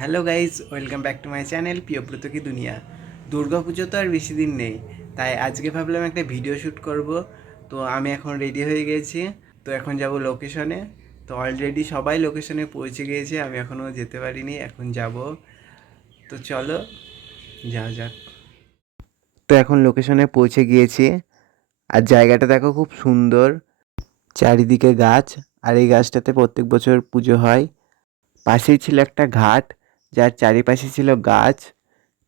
Hello guys, welcome back to my channel Priyabrata কি দুনিয়া। দুর্গাপুজো তো আর বেশি দিন নেই, তাই আজকে ভাবলাম একটা ভিডিও শ্যুট করব। তো আমি এখন রেডি হয়ে গেছি। তো এখন যাব লোকেশনে। তো অলরেডি সবাই লোকেশনে পৌঁছে গিয়েছে, আমি এখনও যেতে পারিনি, এখন যাব। তো চলো যাওয়া যাক। তো এখন লোকেশনে পৌঁছে গিয়েছি, আর জায়গাটা দেখো খুব সুন্দর, চারিদিকে গাছ। আর এই গাছটাতে প্রত্যেক বছর পুজো হয়। পাশেই ছিল একটা ঘাট, যার চারিপাশে ছিল গাছ।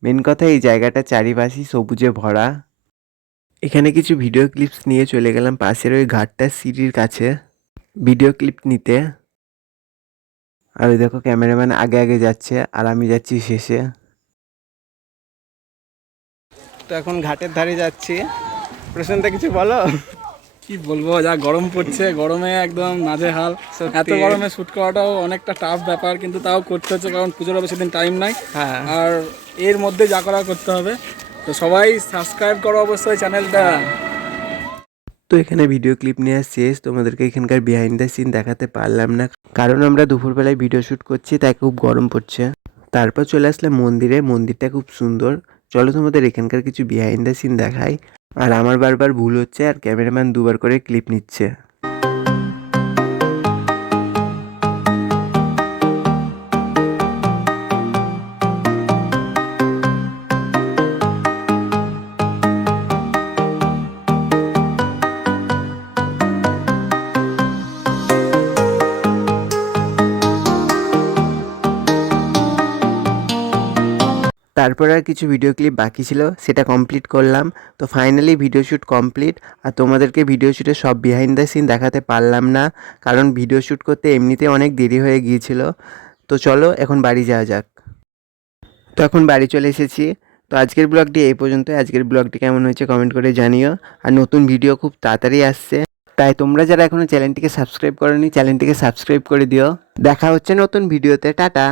মেন কথা, এই জায়গাটা চারিপাশই সবুজে ভরা। এখানে কিছু ভিডিও ক্লিপস নিয়ে চলে গেলাম পাশের ওই ঘাটটার সিঁড়ির কাছে ভিডিও ক্লিপ নিতে। আর ওই দেখো ক্যামেরাম্যান আগে আগে যাচ্ছে আর আমি যাচ্ছি শেষে। তো এখন ঘাটের ধারে যাচ্ছি। প্রশান্ত, কিছু বলো। কি বলবো, যা গরম পড়ছে, গরমে একদম নাজেহাল। সত্যি। এত গরমে শ্যুট করাটাও অনেকটা টাফ ব্যাপার, কিন্তু তাও করতে হচ্ছে কারণ পুজোর বেশি দিন টাইম নাই। হ্যাঁ। আর এর মধ্যে যা করা করতে হবে। তো সবাই সাবস্ক্রাইব করো অবশ্যই চ্যানেলটা। তো এখানে ভিডিও ক্লিপ নেওয়া শেষ। তোমাদেরকে এখানকার বিহাইন্ড দ্য সিন দেখাতে পারলাম না, কারণ আমরা দুপুরবেলায় ভিডিও শ্যুট করছি, তাই খুব গরম পড়ছে। তারপর চলে আসলাম মন্দিরে। মন্দিরটা খুব সুন্দর। চলো তোমাদের এখানকার কিছু বিহাইন্ড দ্য সিন দেখাই। আর আমার বারবার ভুল হচ্ছে, আর ক্যামেরাম্যান দুবার করে ক্লিপ নিচ্ছে। তারপর আর কিছু ভিডিও ক্লিপ বাকি ছিল, সেটা কমপ্লিট করলাম। তো ফাইনালি ভিডিও শ্যুট কমপ্লিট। আর তোমাদেরকে ভিডিও শ্যুটের সব বিহাইন্ড দ্য সিন দেখাতে পারলাম না, কারণ ভিডিও শ্যুট করতে এমনিতে অনেক দেরি হয়ে গিয়েছিল। তো চলো এখন বাড়ি যাওয়া যাক। তো এখন বাড়ি চলে এসেছি। তো আজকের ব্লগটি এই পর্যন্ত। আজকের ব্লগটি কেমন হয়েছে কমেন্ট করে জানিও। আর নতুন ভিডিও খুব তাড়াতাড়ি আসছে, তাই তোমরা যারা এখনও চ্যানেলটিকে সাবস্ক্রাইব করোনি, চ্যানেলটিকে সাবস্ক্রাইব করে দিও। দেখা হচ্ছে নতুন ভিডিওতে। টাটা।